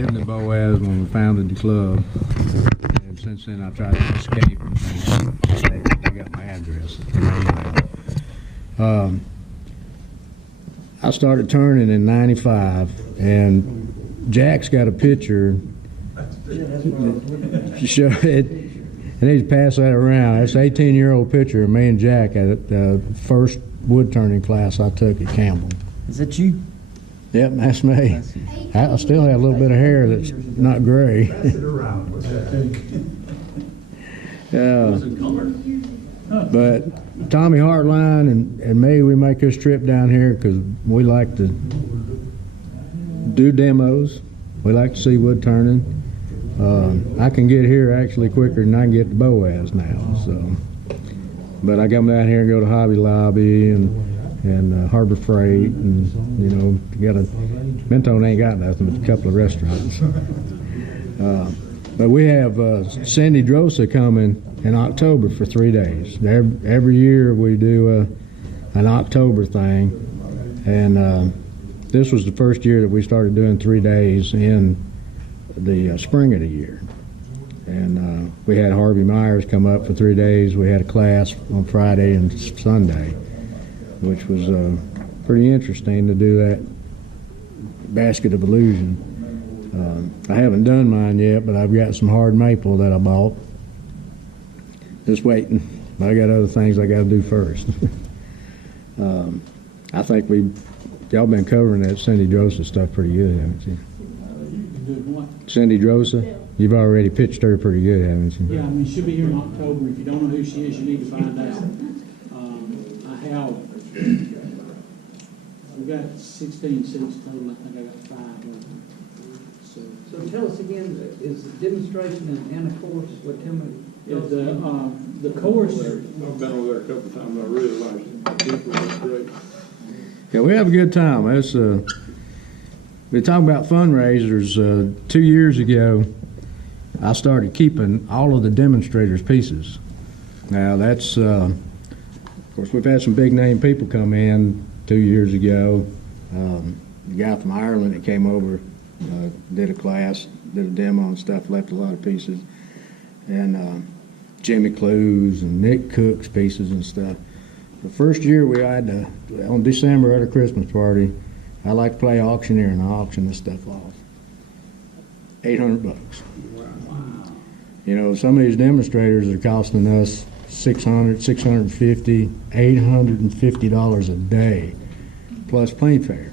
lived in Boaz when we founded the club, and since then I tried to escape. They got my address. I started turning in '95, and Jack's got a picture. Show it. I need to pass that around. That's an 18-year-old picture of me and Jack at the first wood turning class I took at Campbell. Is that you? Yep, that's me. I still have a little bit of hair that's not gray. But Tommy Hartline and me, we make this trip down here because we like to do demos. We like to see wood turning. I can get here actually quicker than I can get to Boaz now. So, but I come down here and go to Hobby Lobby and Harbor Freight, and you know, Mentone ain't got nothing but a couple of restaurants. But we have Cindy Drosa coming in October for 3 days. Every year we do an October thing, and this was the first year that we started doing 3 days in the spring of the year. And we had Harvey Myers come up for 3 days. We had a class on Friday and Sunday, which was pretty interesting to do that basket of illusion. I haven't done mine yet, but I've got some hard maple that I bought. Just waiting. I got other things I got to do first. I think y'all been covering that Cindy Drosa stuff pretty good, haven't you? Cindy Drosa? You've already pitched her pretty good, haven't you? Yeah, I mean, she'll be here in October. If you don't know who she is, you need to find out. We've got 16 seats total. I think I got 5 of them. So tell us again, is the demonstration and a course? What, tell me. The course. I've been over there a couple of times. I really like it. People are great. Yeah, we have a good time. We talk about fundraisers. 2 years ago, I started keeping all of the demonstrators' pieces. Now that's, of course, we've had some big name people come in 2 years ago. The guy from Ireland that came over did a class, did a demo and stuff, left a lot of pieces. And Jimmy Clues and Nick Cook's pieces and stuff. The first year we had on December at a Christmas party, I like to play auctioneer and I auction this stuff off. $800. Wow. You know, some of these demonstrators are costing us $600, $650, $850 a day, plus plane fare.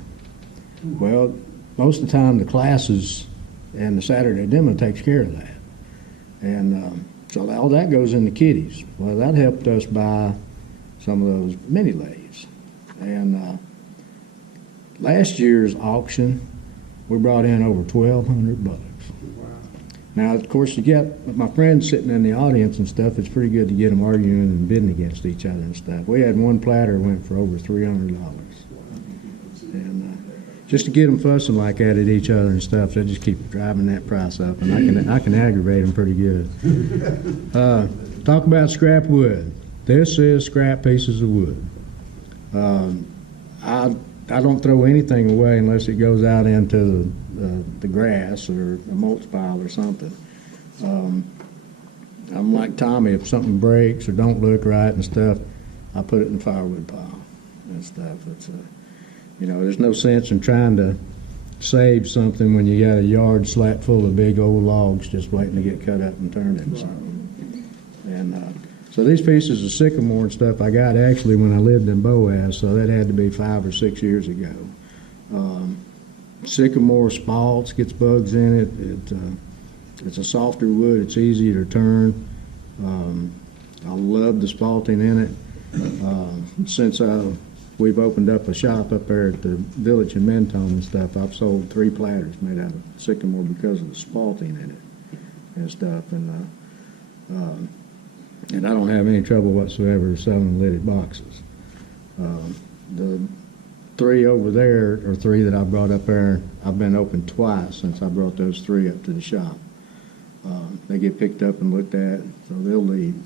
Well, most of the time the classes and the Saturday demo takes care of that. And so all that goes in the kiddies. Well, that helped us buy some of those mini lathes. And last year's auction, we brought in over $1,200. Wow. Now, of course, you get my friends sitting in the audience and stuff. It's pretty good to get them arguing and bidding against each other and stuff. We had one platter went for over $300, and just to get them fussing like that at each other and stuff, they just keep driving that price up, and I can aggravate them pretty good. Talk about scrap wood. This is scrap pieces of wood. I don't throw anything away unless it goes out into the grass or a mulch pile or something. I'm like Tommy, if something breaks or don't look right and stuff, I put it in the firewood pile and stuff. It's you know, there's no sense in trying to save something when you got a yard slap full of big old logs just waiting to get cut up and turned into something. And so these pieces of Sycamore and stuff I got actually when I lived in Boaz, so that had to be 5 or 6 years ago. Sycamore spalts, gets bugs in it. It's a softer wood. It's easier to turn. I love the spalting in it. Since we've opened up a shop up there at the village in Mentone and stuff, I've sold 3 platters made out of Sycamore because of the spalting in it and stuff. And I don't have any trouble whatsoever selling lidded boxes. The 3 over there, or 3 that I brought up there, I've been open twice since I brought those 3 up to the shop. They get picked up and looked at, so they'll leave.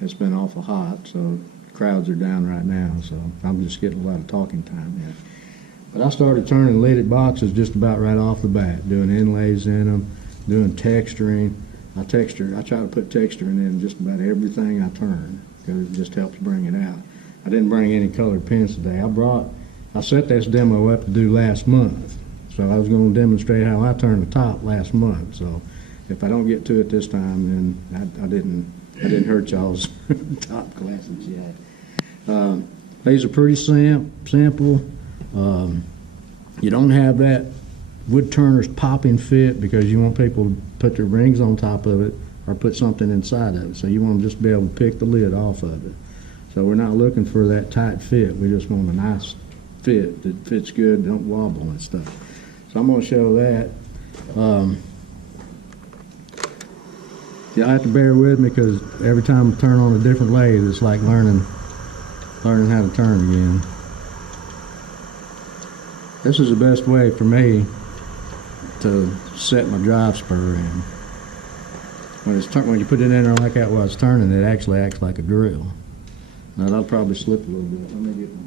It's been awful hot, so crowds are down right now, so I'm just getting a lot of talking time But I started turning lidded boxes just about right off the bat, doing inlays in them, doing texturing. I try to put texturing in just about everything I turn because it just helps bring it out. I didn't bring any colored pins today. I set this demo up to do last month. So I was going to demonstrate how I turned the top last month. So if I don't get to it this time, then I didn't hurt y'all's top classes yet. These are pretty simple. You don't have that Woodturners popping fit because you want people to put their rings on top of it or put something inside of it. So you want to just be able to pick the lid off of it. So we're not looking for that tight fit. We just want a nice fit that fits good, don't wobble and stuff. So I'm going to show that. Y'all have to bear with me because every time I turn on a different lathe, it's like learning how to turn again. This is the best way for me to set my drive spur in. When you put it in there like that while it's turning, it actually acts like a drill. Now that'll probably slip a little bit. Let me get my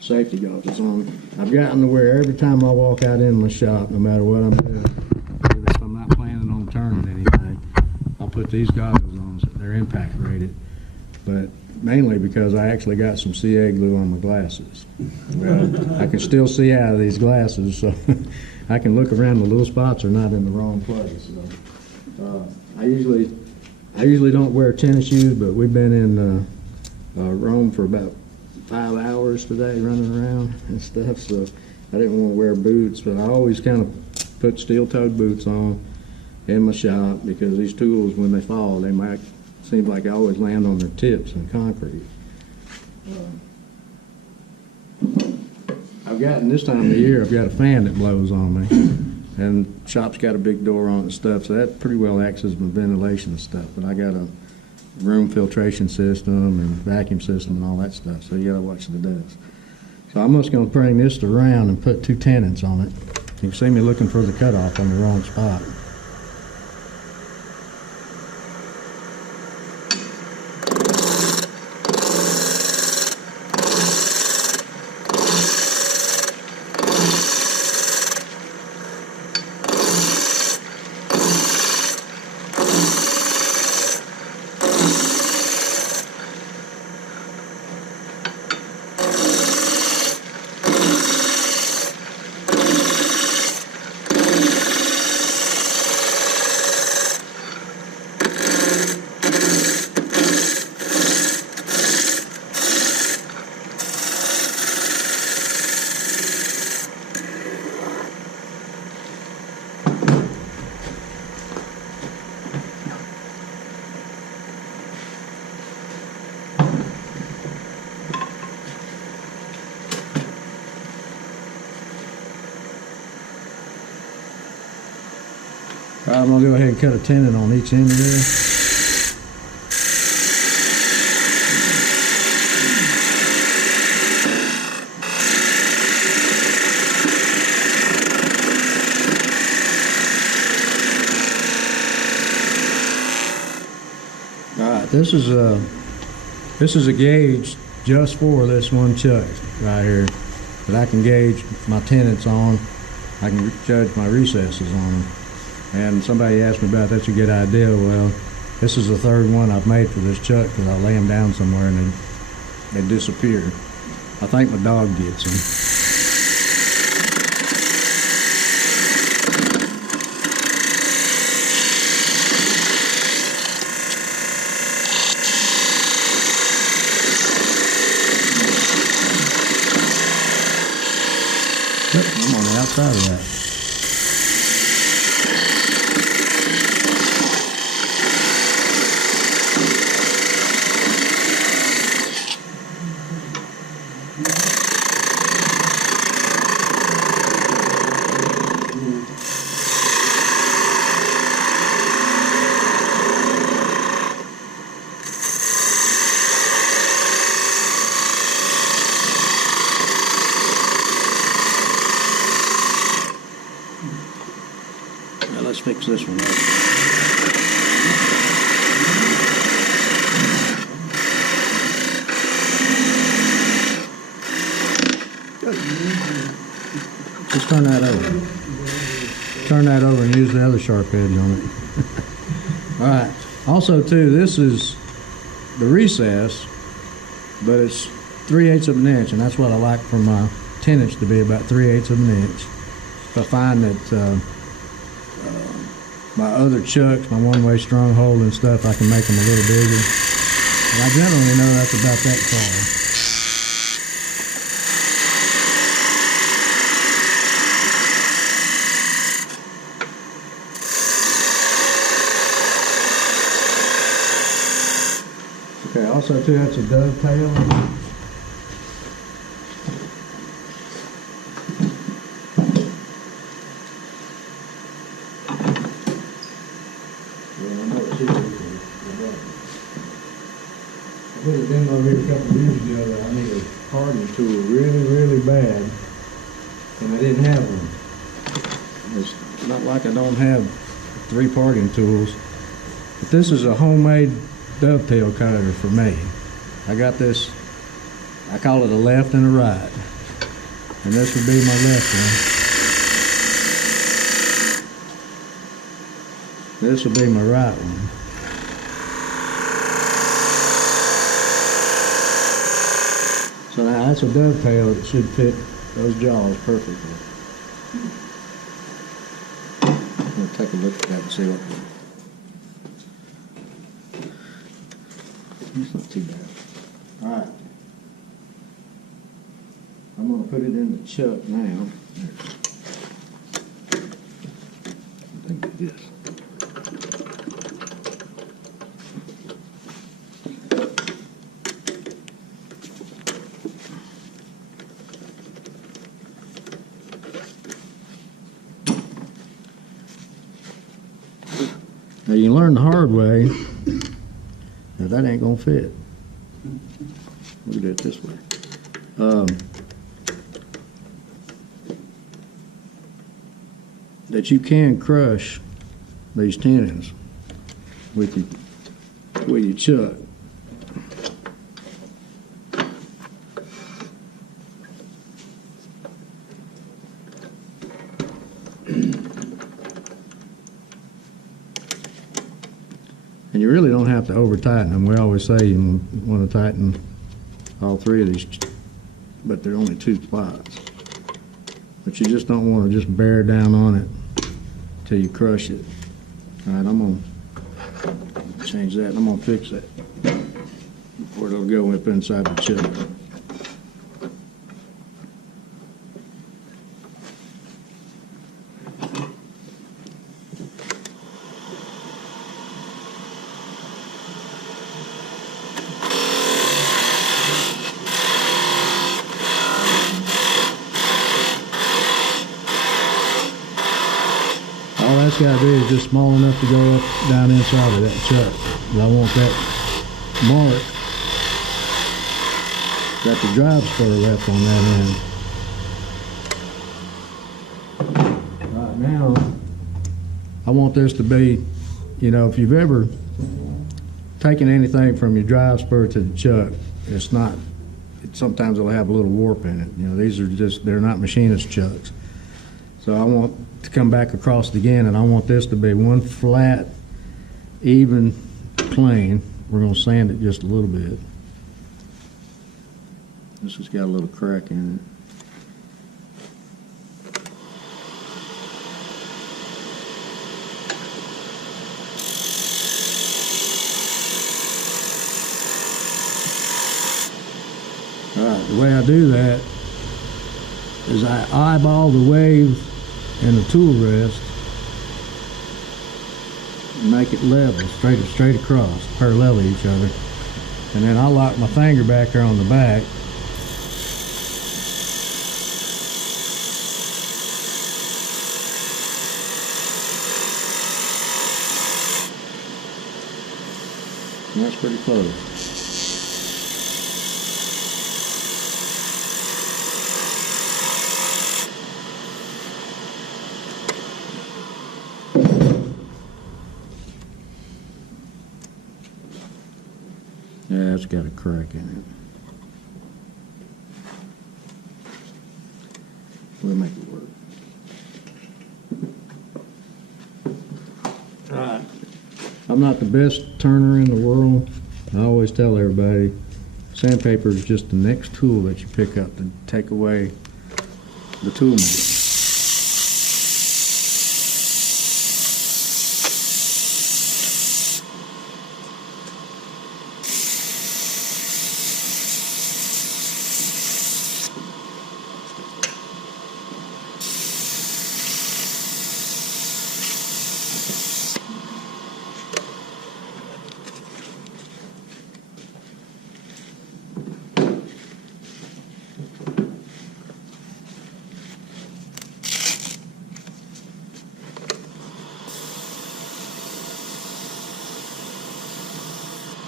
safety goggles on. I've gotten to where every time I walk out in my shop, no matter what I'm doing, if I'm not planning on turning anything, I'll put these goggles on so they're impact rated. But mainly because I actually got some CA glue on my glasses. Well, I can still see out of these glasses, so I can look around. The little spots are not in the wrong place. So, I usually don't wear tennis shoes, but we've been in Rome for about 5 hours today running around and stuff, so I didn't want to wear boots, but I always kind of put steel-toed boots on in my shop because these tools, when they fall, they might seem like I always land on their tips in concrete. I've gotten this time of the year, I've got a fan that blows on me, and shop's got a big door on it and stuff, so that pretty well acts as my ventilation and stuff, but I got a room filtration system and vacuum system and all that stuff, so you gotta watch the dust. So I'm just gonna bring this around and put 2 tenons on it. You can see me looking for the cutoff on the wrong spot. I'm going to go ahead and cut a tenon on each end of there. Alright, this is a gauge just for this one chuck right here that I can gauge my tenons on. I can judge my recesses on them. And somebody asked me about that's a good idea. Well, this is the third one I've made for this chuck because I lay them down somewhere and they disappear. I think my dog gets them. Yep, I'm on the outside of that. Now let's fix this one up. turn that over. Turn that over and use the other sharp edge on it. All right. Also, too, this is the recess, but it's 3/8 of an inch, and that's what I like for my 10-inch to be, about 3/8 of an inch. If I find that my other chucks, my one-way stronghold and stuff, I can make them a little bigger. And I generally know that's about that far. Okay, also too, that's a dovetail. I did a demo here a couple of years ago that I need a hardening tool really, really bad, and I didn't have one. It's not like I don't have 3 parting tools, but this is a homemade dovetail cutter for me. I got this, I call it a left and a right, and this would be my left one. This would be my right one. So now that's a dovetail that should fit those jaws perfectly. I'm going to take a look at that and see what. It's not too bad. All right. I'm going to put it in the chuck now. I think like this. Now you learn the hard way that ain't gonna fit. Look at it this way. That you can crush these tenons with your chuck. And you really don't have to over tighten them. We always say you want to tighten all 3 of these, but they're only 2 spots. But you just don't want to just bear down on it till you crush it. All right, I'm going to change that. I'm going to fix that before it'll go up inside the chuck. All that's got to be is just small enough to go up down inside of that chuck. But I want that mark, got the drive spur left on that end. Right now, I want this to be, you know, if you've ever taken anything from your drive spur to the chuck, it's not, sometimes it'll have a little warp in it. You know, these are just, they're not machinist chucks. So I want to come back across it again, and I want this to be one flat, even plane. We're going to sand it just a little bit. This has got a little crack in it. All right, the way I do that is I eyeball the wave and the tool rest and make it level, straight across, parallel to each other. And then I lock my finger back there on the back. And that's pretty close. Yeah, it's got a crack in it. We'll make it work. I'm not the best turner in the world. I always tell everybody, sandpaper is just the next tool that you pick up to take away the tool maker.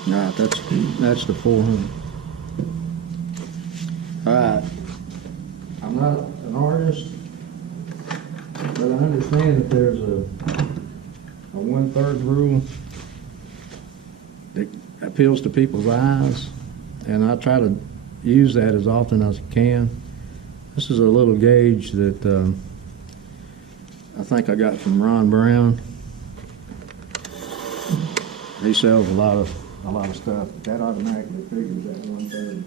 Nah, that's the 400. All right. I'm not an artist, but I understand that there's a 1/3 rule that appeals to people's eyes, and I try to use that as often as I can. This is a little gauge that I think I got from Ron Brown. He sells a lot of stuff. That automatically figures that 1/3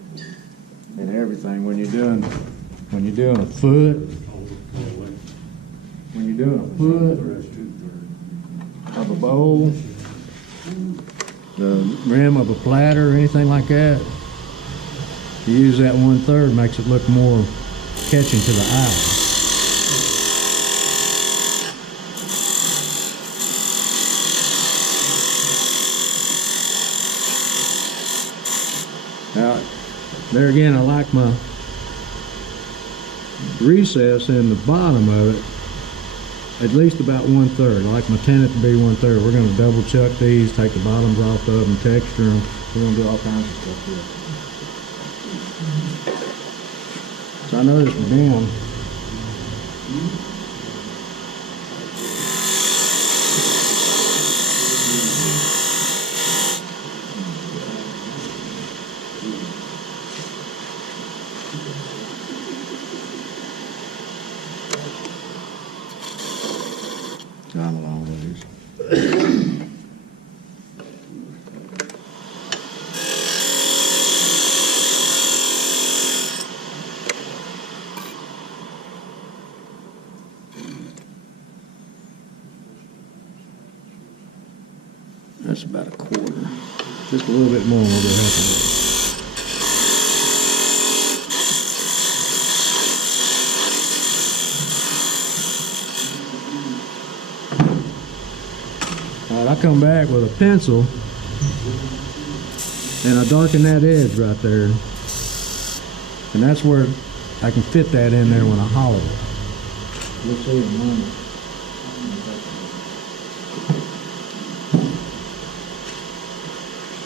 and everything. When you're doing a foot, of a bowl, the rim of a platter, anything like that, you use that 1/3, makes it look more catching to the eye. Now, there again, I like my recess in the bottom of it at least about 1/3. I like my tenon to be 1/3. We're going to double chuck these, take the bottoms off of them, texture them. We're going to do all kinds of stuff here. So I noticed down. I'm a long ways. That's about a quarter. Just a little bit more and we'll go half of it. I come back with a pencil and I darken that edge right there, and that's where I can fit that in there when I hollow it. We'll see in a moment.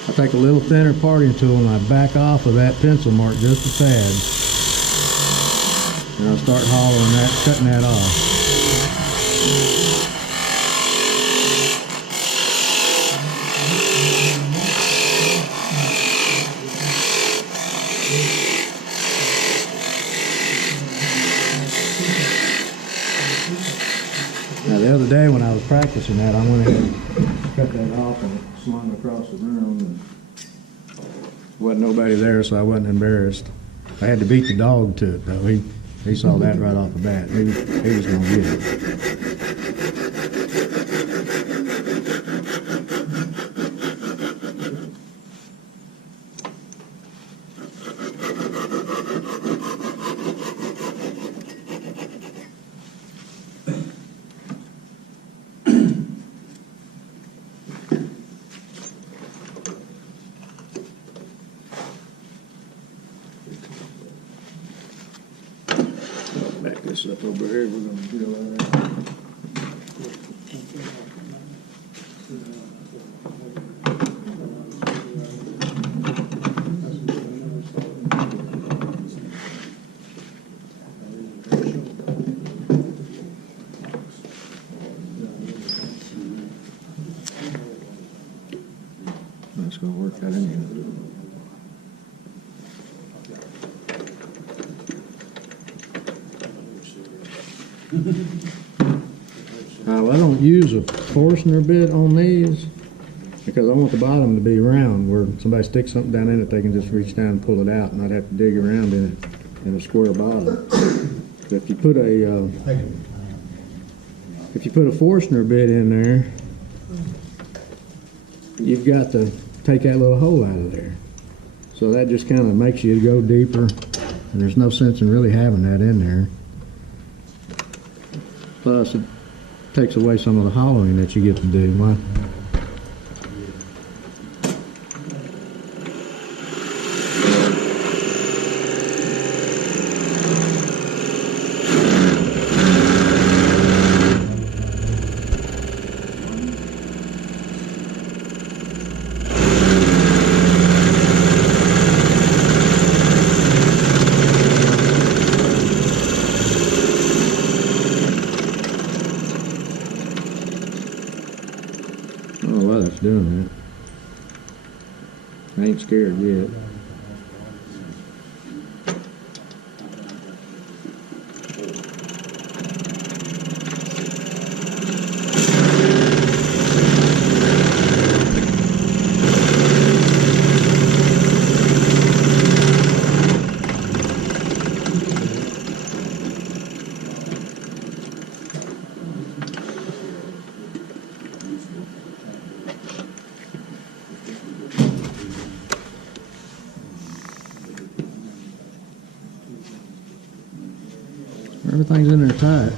I take a little thinner parting tool and I back off of that pencil mark just a tad, and I'll start hollowing that, cutting that off. The other day when I was practicing that, I went ahead and cut that off and slung across the room. And wasn't nobody there, so I wasn't embarrassed. I had to beat the dog to it, though. He saw that right off the bat. He was going to get it. Back this up over here, we're going to drill that out. Let's go work that in here. I don't use a Forstner bit on these. because I want the bottom to be round, where somebody sticks something down in it, they can just reach down and pull it out, and not have to dig around in it in a square bottom. But if you put a Forstner bit in there, you've got to take that little hole out of there. So that just kind of makes you go deeper, and there's no sense in really having that in there. Plus, it takes away some of the hollowing that you get to do. I don't know why that's doing that. I ain't scared yet. Everything's in there tight.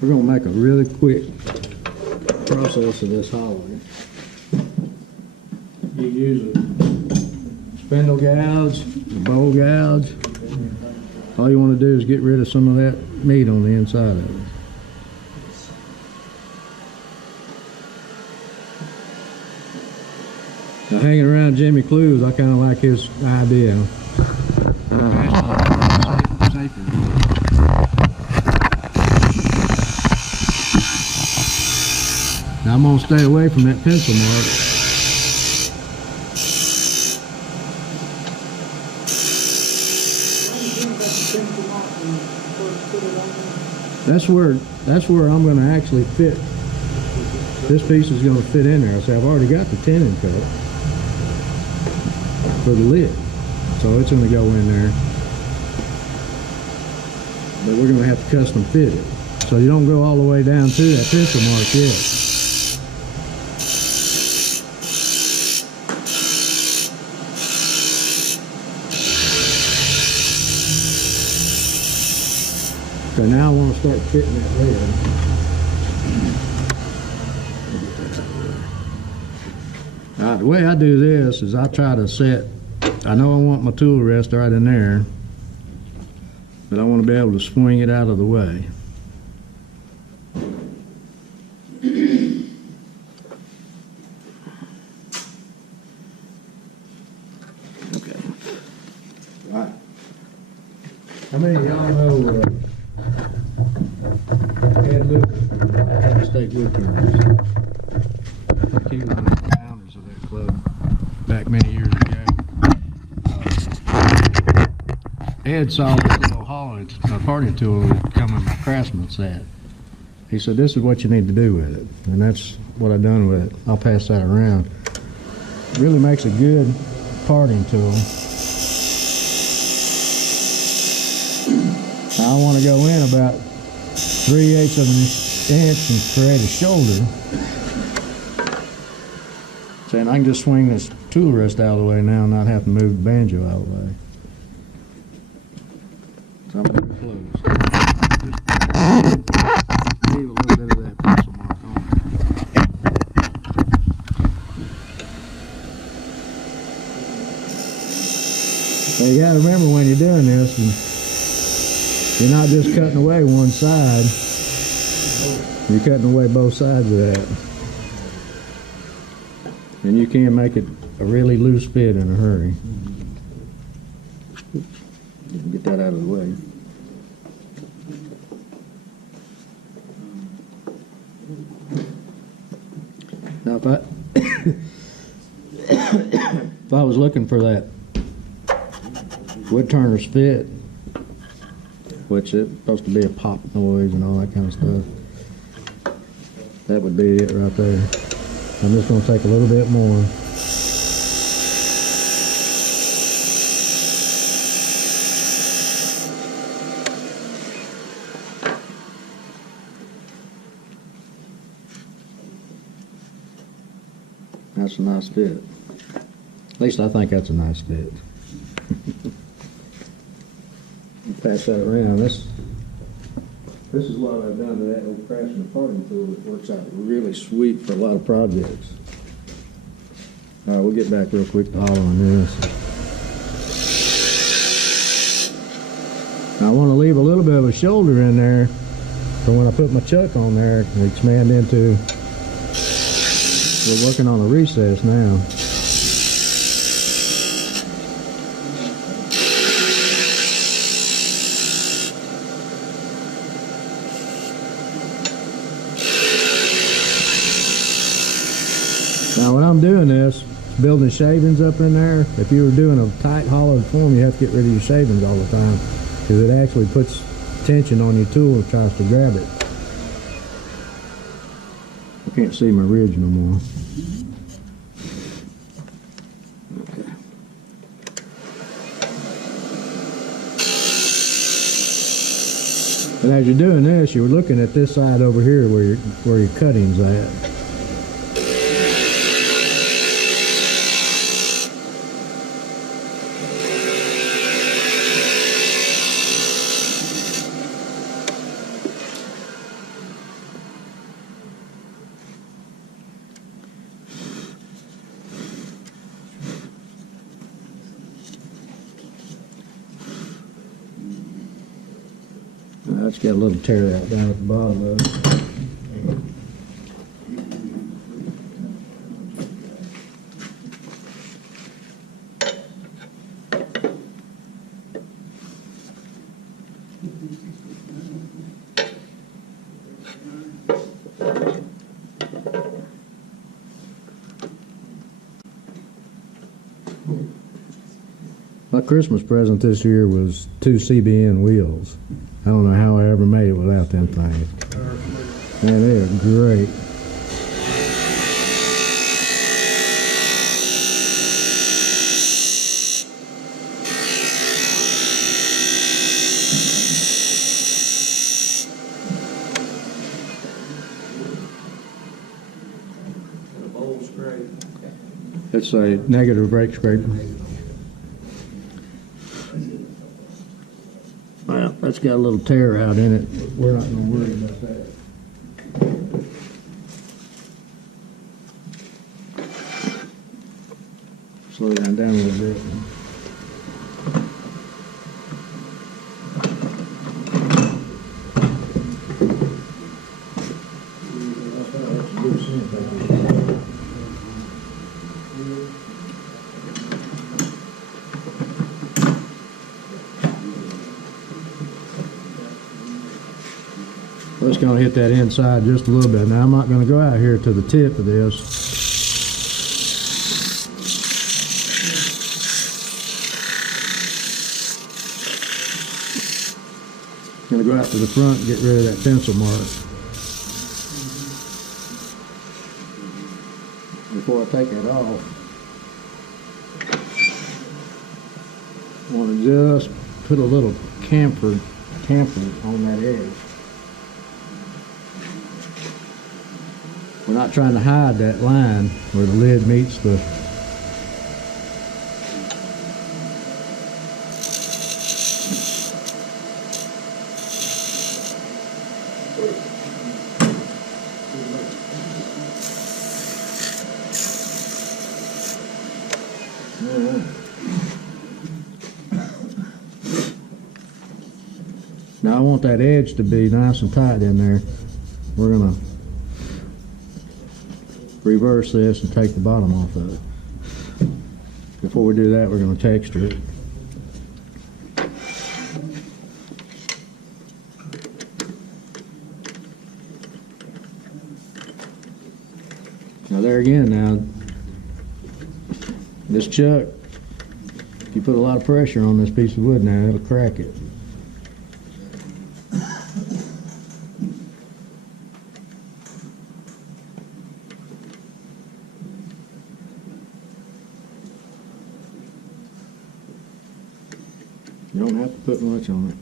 We're going to make a really quick process of this hollowing. You use a spindle gouge, a bowl gouge. All you want to do is get rid of some of that meat on the inside of it. Now, hanging around Jimmy Clues, I kind of like his idea. Now I'm going to stay away from that pencil mark. That's where I'm going to actually fit. This piece is going to fit in there. So I've already got the tenon cut for the lid, so it's going to go in there. But we're going to have to custom fit it. So you don't go all the way down to that pencil mark yet. So now I want to start fitting that lid. The way I do this is I try to set, I know I want my tool rest right in there, but I want to be able to swing it out of the way. Okay. Right. How many of y'all know Ed Lucas from Alabama State Woodturners? I think he was one of the founders of that club back many years ago. Ed saw this little hollow parting tool that come in my Craftsman set. He said, "This is what you need to do with it," and that's what I've done with it. I'll pass that around. It really makes a good parting tool. Now I want to go in about 3/8 of an inch and create a shoulder. And I can just swing this tool rest out of the way now and not have to move the banjo out of the way. So I'm going to close. Just leave a little bit of that pencil mark on there. So you got to remember when you're doing this, and you're not just cutting away one side, you're cutting away both sides of that. And you can make it a really loose fit in a hurry. Get that out of the way. Now if I was looking for that Woodturners fit which is supposed to be a pop noise and all that kind of stuff. That would be it right there. I'm just going to take a little bit more. That's a nice fit. At least I think that's a nice fit. Pass that around. This is what I've done to that old crashing and parting tool. It works out really sweet for a lot of projects. All right, we'll get back real quick to hollering this. I want to leave a little bit of a shoulder in there for when I put my chuck on there and expand into. We're working on a recess now. Now when I'm doing this, building shavings up in there, if you were doing a tight hollowed form, you have to get rid of your shavings all the time because it actually puts tension on your tool and tries to grab it. I can't see my ridge no more. Okay. And as you're doing this, you're looking at this side over here where your cutting's at. That's got a little tear out down at the bottom of it. My Christmas present this year was 2 CBN wheels. I don't know how I ever made it without them things. Man, they are great. A bowl scrape. It's a negative brake scraper. Well, that's got a little tear out in it, but we're not going to worry about that. Slow that down a little bit. Just going to hit that inside just a little bit. Now I'm not going to go out here to the tip of this. I'm going to go out to the front and get rid of that pencil mark. Before I take that off, I want to just put a little camphor on that edge. We're not trying to hide that line where the lid meets the... Now I want that edge to be nice and tight in there. We're going to reverse this and take the bottom off of it. Before we do that, we're going to texture it. Now there again, now this chuck, if you put a lot of pressure on this piece of wood now, it'll crack it. You don't have to put much on it.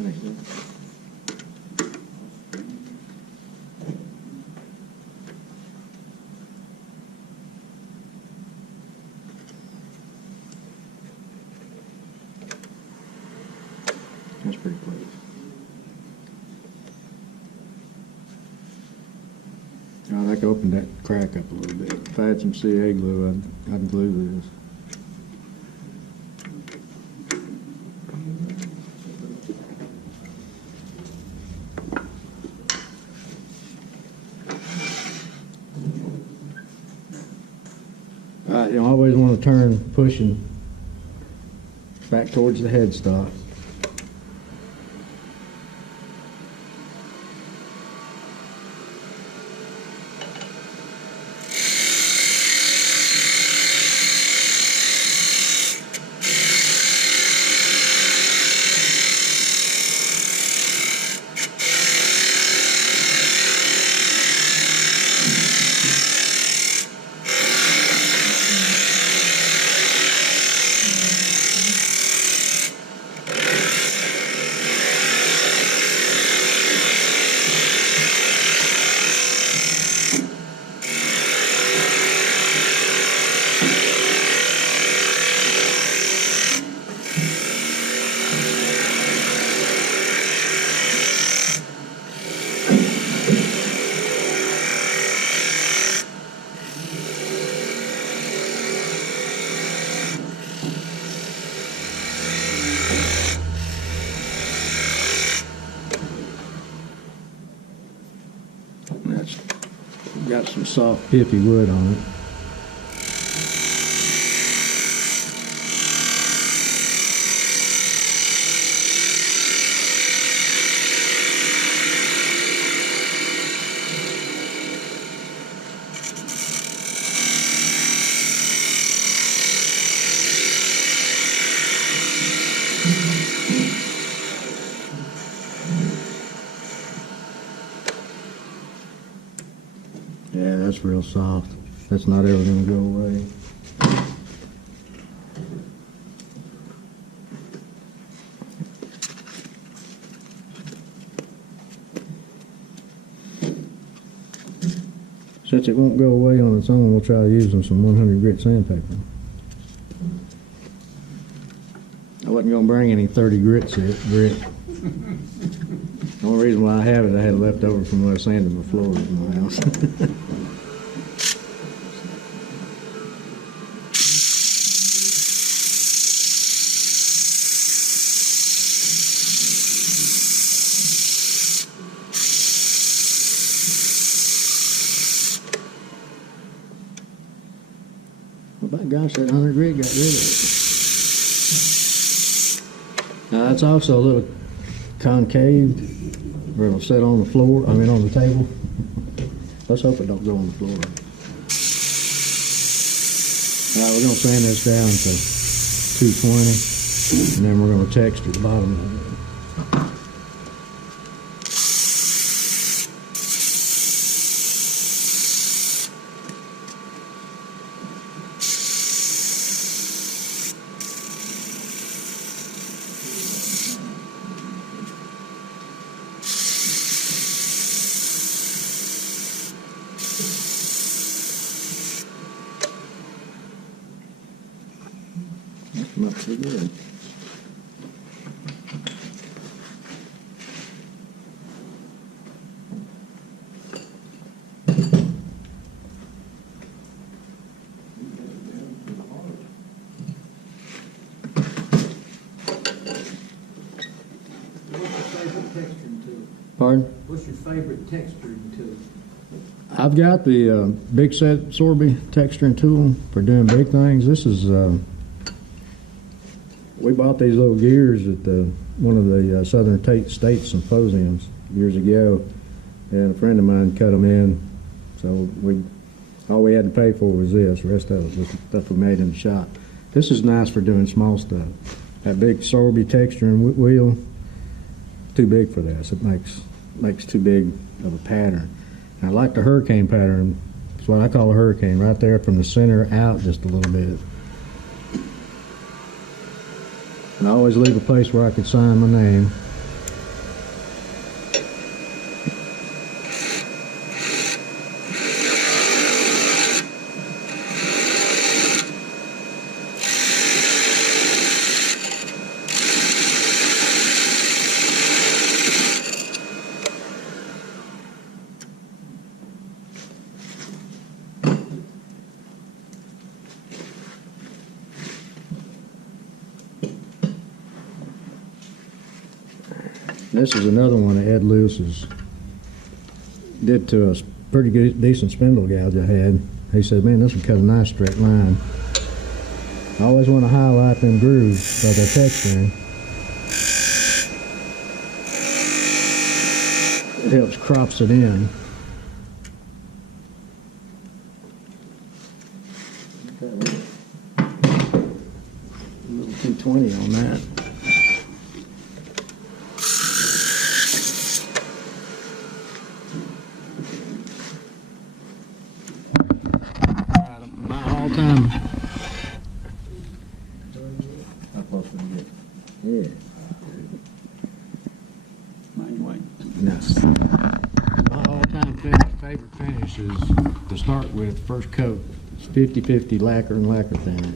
Like that. That's pretty close. I'd like to open that crack up a little bit. If I had some CA glue, I'd glue this. You always want to turn pushing back towards the headstock. That's got some soft, pippy wood on it. Yeah, that's real soft. That's not ever going to go away. Since it won't go away on its own, we'll try using some 100 grit sandpaper. I wasn't going to bring any 30 grit. The only reason why I have it, I had it left over from when I sanded my floors in my house. Well, by gosh, that 100 grit got rid of it. Now, that's also a little concaved, where it'll sit on the floor, on the table. Let's hope it don't go on the floor. All right, we're going to sand this down to 220, and then we're going to texture the bottom of it. Not too good. Pardon? What's your favorite texturing tool? I've got the Big Set Sorby texturing tool for doing big things. This is, we bought these little gears at one of the Southern State Symposiums years ago, and a friend of mine cut them in. So all we had to pay for was this. The rest of it was stuff we made in the shop. This is nice for doing small stuff. That big Sorby texturing wheel, too big for this. It makes too big of a pattern. And I like the hurricane pattern. It's what I call a hurricane, right there from the center out just a little bit. And I always leave a place where I could sign my name. This is another one of Ed Lewis's. Did to a pretty good, decent spindle gouge I had. He said, man, this would cut a nice straight line. I always want to highlight them grooves by their texturing. It helps crops it in. A little 220 on that. Time. How close we get? Yeah. Nice. My all-time favorite finish is to start with first coat. It's 50-50 lacquer and lacquer thinner.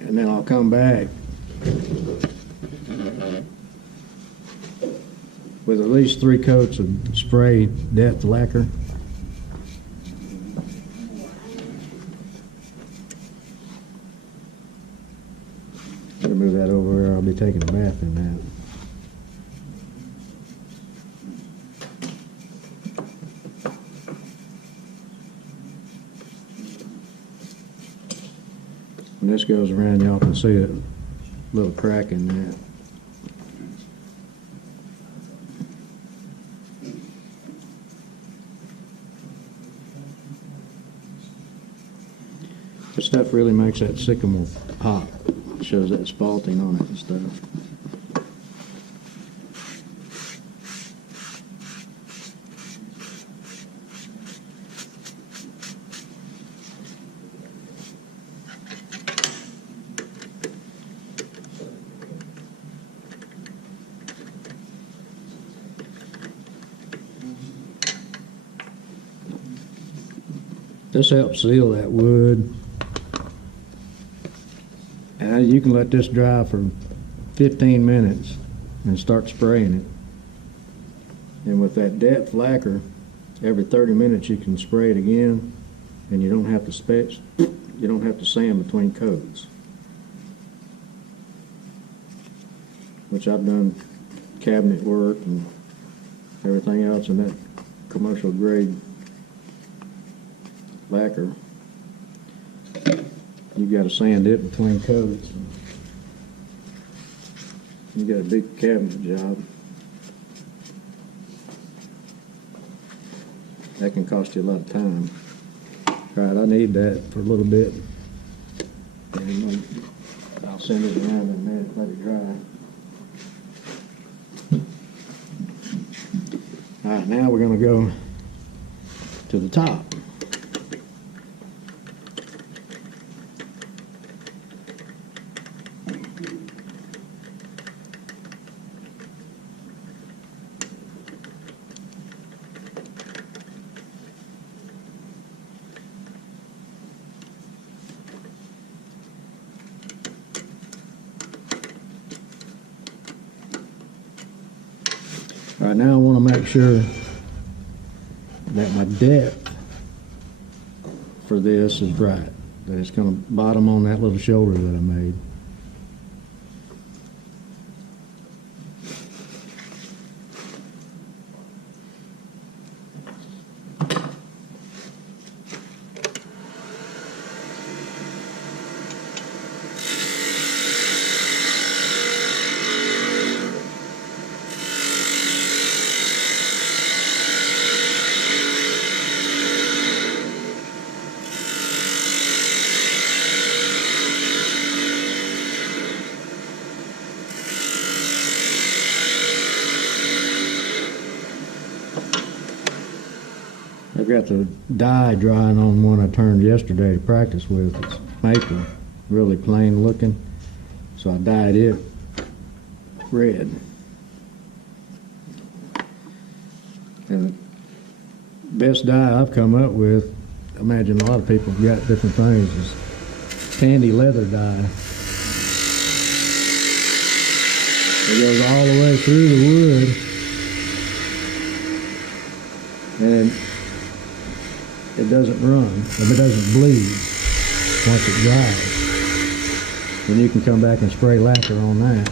And then I'll come back with at least 3 coats of spray depth lacquer. Move that over there. I'll be taking a bath in that. When this goes around, y'all can see a little crack in that. This stuff really makes that Sycamore pop. Shows that spalting on it and stuff. This helps seal that wood. You can let this dry for 15 minutes and start spraying it. And with that depth lacquer, every 30 minutes you can spray it again, and you don't have to sand between coats. Which I've done cabinet work and everything else in that commercial grade lacquer. You got to sand it between coats. You got a big cabinet job. That can cost you a lot of time. Right, I need that for a little bit. And I'll send it around in a minute, let it dry. All right, now we're going to go to the top. Right now I want to make sure that my depth for this is right, that it's going to bottom on that little shoulder that I made. I've got the dye drying on one I turned yesterday to practice with. It's maple. really plain looking. So I dyed it red. And the best dye I've come up with, I imagine a lot of people have got different things, is tandy leather dye. It goes all the way through the wood, and it doesn't run, and it doesn't bleed once it dries. Then you can come back and spray lacquer on that.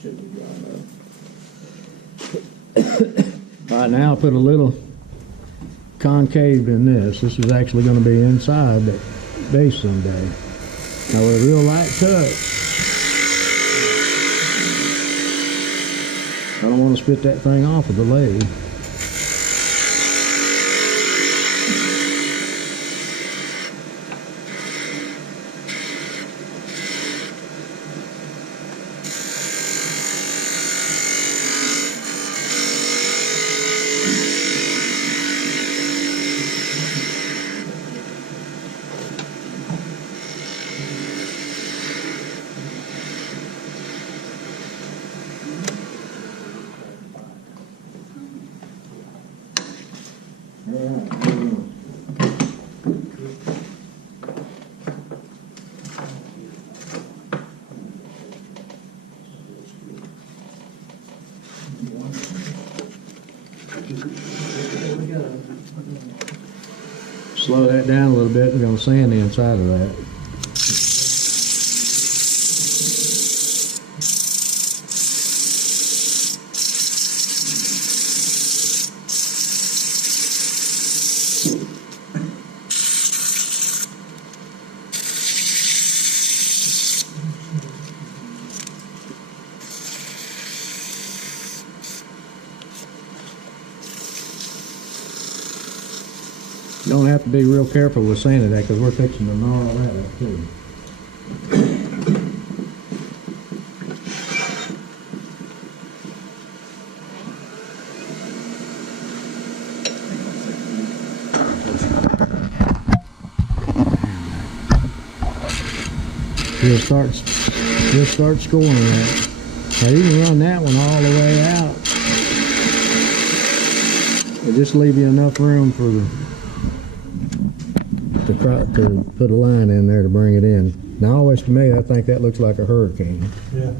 Should be dry enough. All right, now I'll put a little concave in this. This is actually going to be inside that base someday. Now with a real light touch. I don't want to spit that thing off of the lathe. Slow that down a little bit. We're going to sand the inside of that. You don't have to be real careful with sanding that because we're fixing to gnaw that up too. You'll start scoring that. Now you can run that one all the way out. It'll just leave you enough room for to put a line in there to bring it in. Now always to me, I think that looks like a hurricane. Yeah.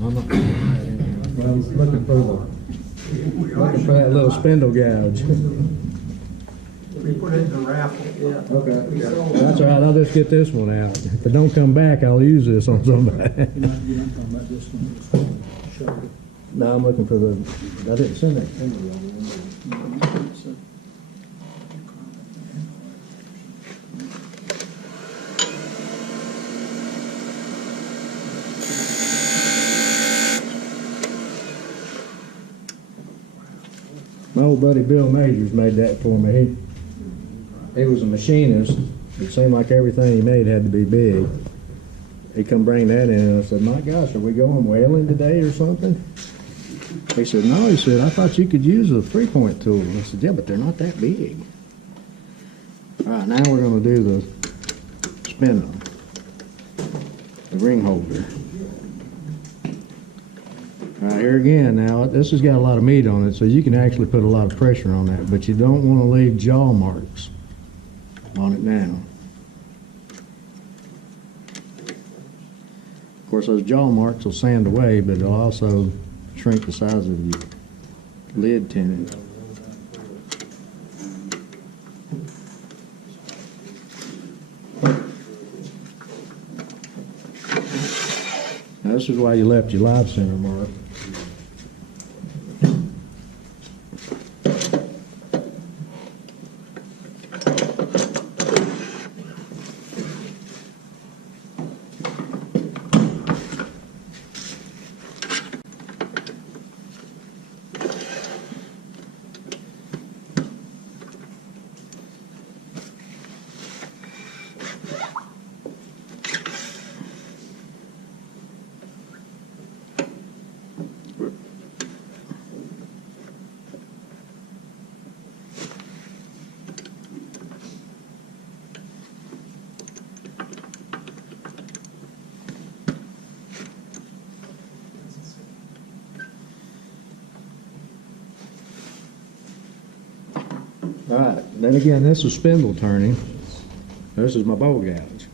I'm looking for that little spindle gouge. We put it in the raffle. Yeah. Okay. That's all right. I'll just get this one out. If it don't come back, I'll use this on somebody. You're not talking about this one, shoulder. No, I'm looking for the. I didn't send that. My old buddy Bill Majors made that for me. He was a machinist. It seemed like everything he made had to be big. He come bring that in, and I said, "My gosh, are we going whaling today or something?" He said, "No." He said, "I thought you could use a 3-point tool." I said, "Yeah, but they're not that big." All right, now we're going to do the spindle, the ring holder. All right, here again, now this has got a lot of meat on it, so you can actually put a lot of pressure on that, but you don't want to leave jaw marks on it now. Of course, those jaw marks will sand away, but it'll also shrink the size of your lid tenon. Now, this is why you left your live center mark. Then again, this is spindle turning. This is my bowl gouge.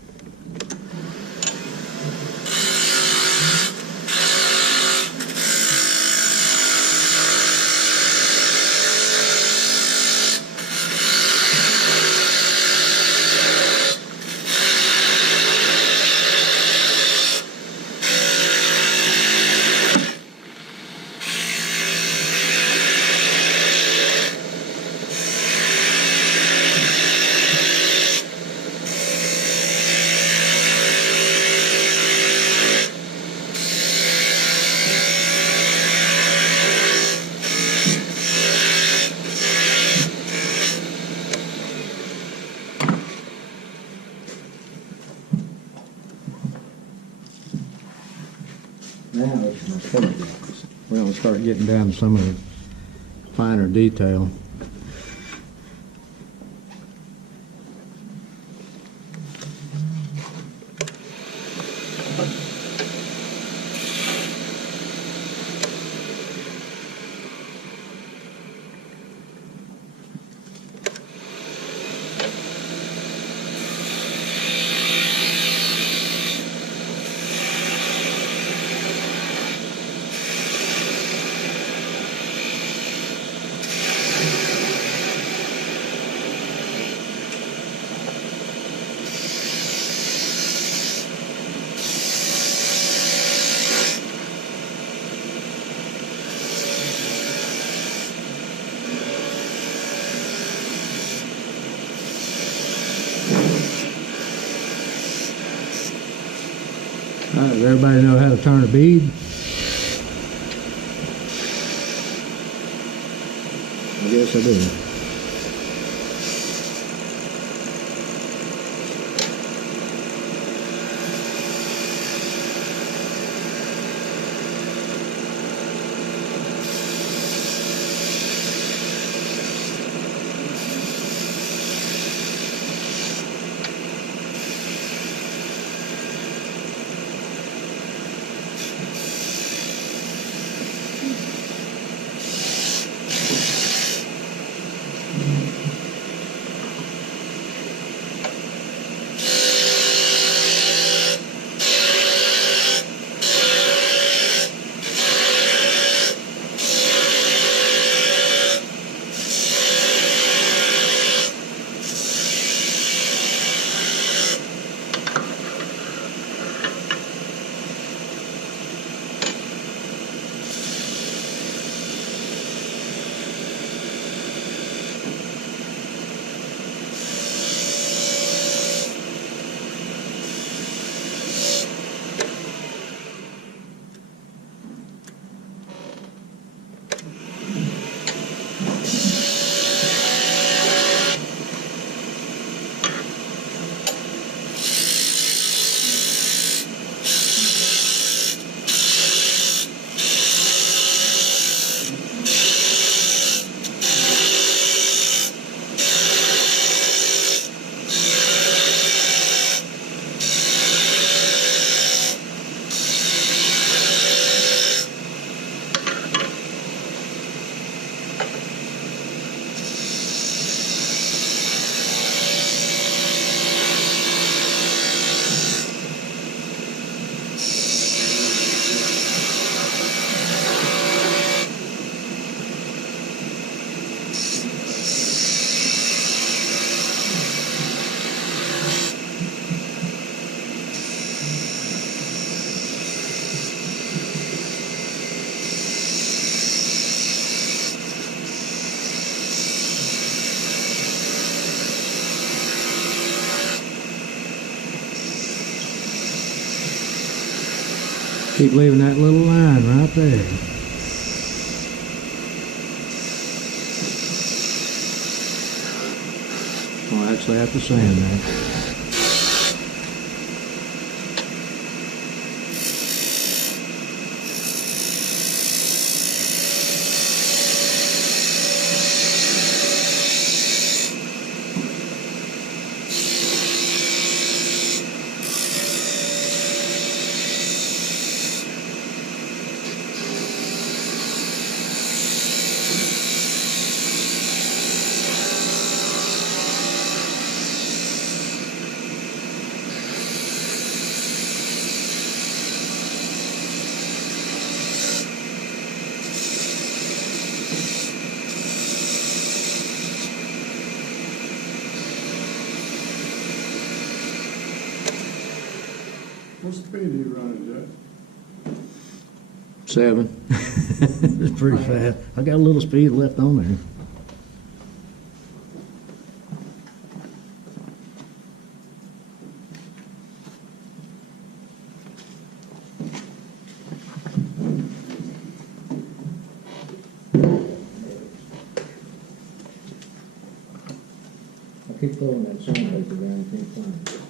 Now it's my spindle gouge. We're going to start getting down to some of the finer detail. All right, does everybody know how to turn a bead? I guess I do. Keep leaving that little line right there. Well, actually, I have to sand that. What speed do you run, 7. It's pretty fast. I got a little speed left on there. I keep throwing that sandpaper down, can't find it.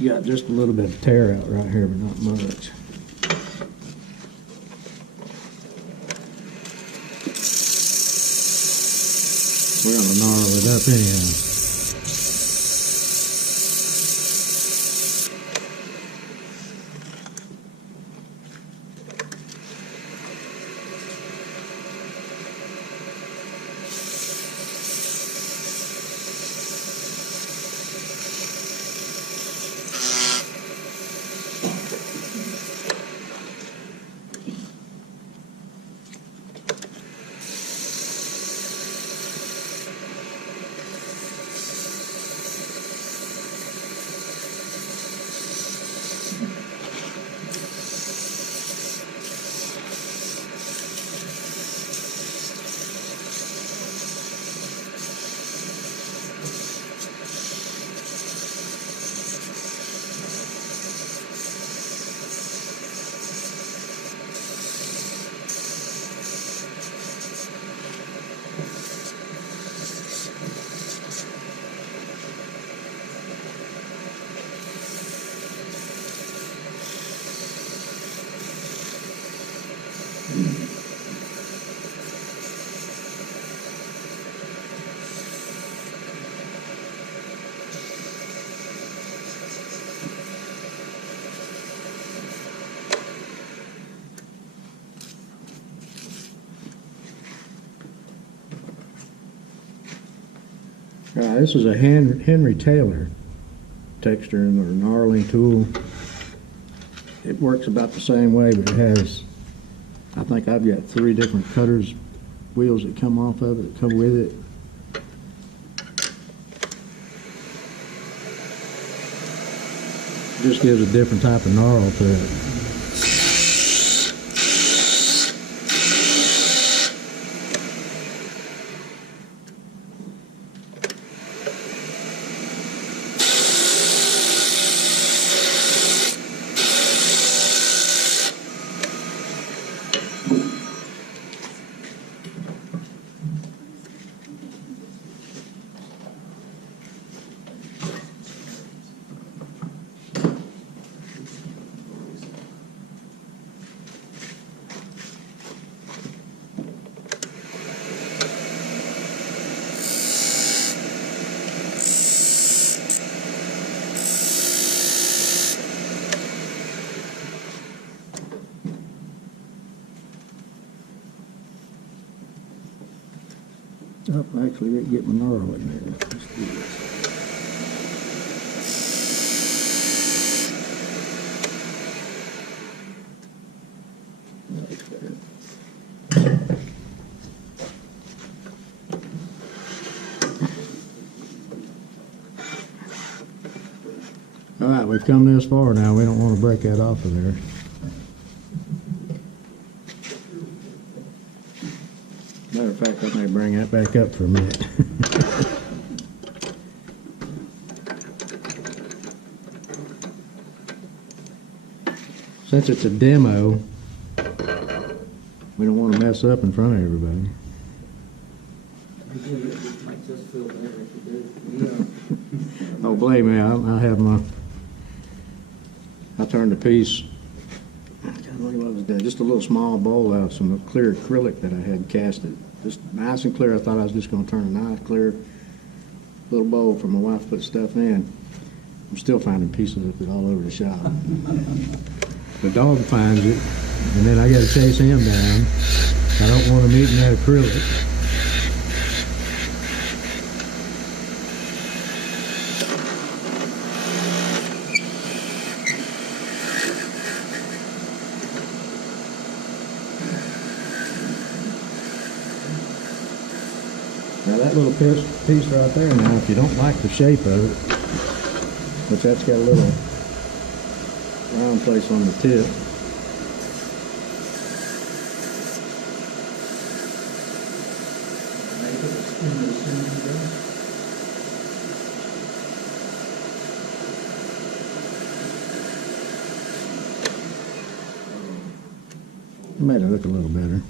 Got just a little bit of tear out right here, but not much. We're gonna gnarl it up anyhow. This is a Henry Taylor texture or gnarling tool. It works about the same way, but it has, I think I've got 3 different cutters, wheels that come off of it, that come with it. Just gives a different type of gnarl to it. Oh, actually, didn't get my gnarl in there. Let's do this. That's better. All right, we've come this far now. We don't want to break that off of there. Matter of fact, I may bring that back up for a minute. Since it's a demo, we don't want to mess up in front of everybody. It makes us feel better if you do. Oh, believe me, I have my. I turned a piece. What was that? Just a little small bowl out of some clear acrylic that I had casted. Just nice and clear. I thought I was just going to turn a nice, clear little bowl for my wife to put stuff in. I'm still finding pieces of it all over the shop. The dog finds it, and then I got to chase him down. I don't want him eating that acrylic. Now that little piece right there now, if you don't like the shape of it, which that's got a little round place on the tip. Made it look a little better.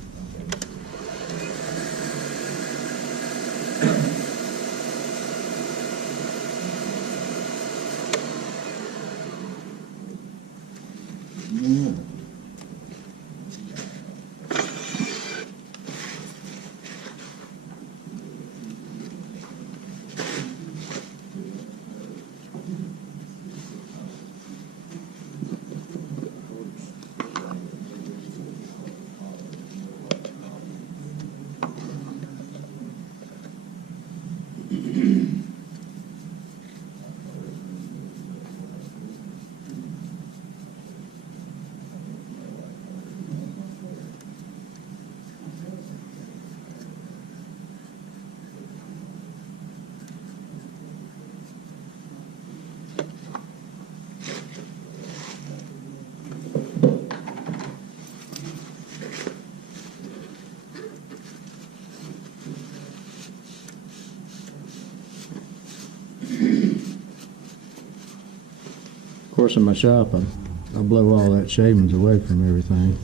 Of course, in my shop, I blow all that shavings away from everything.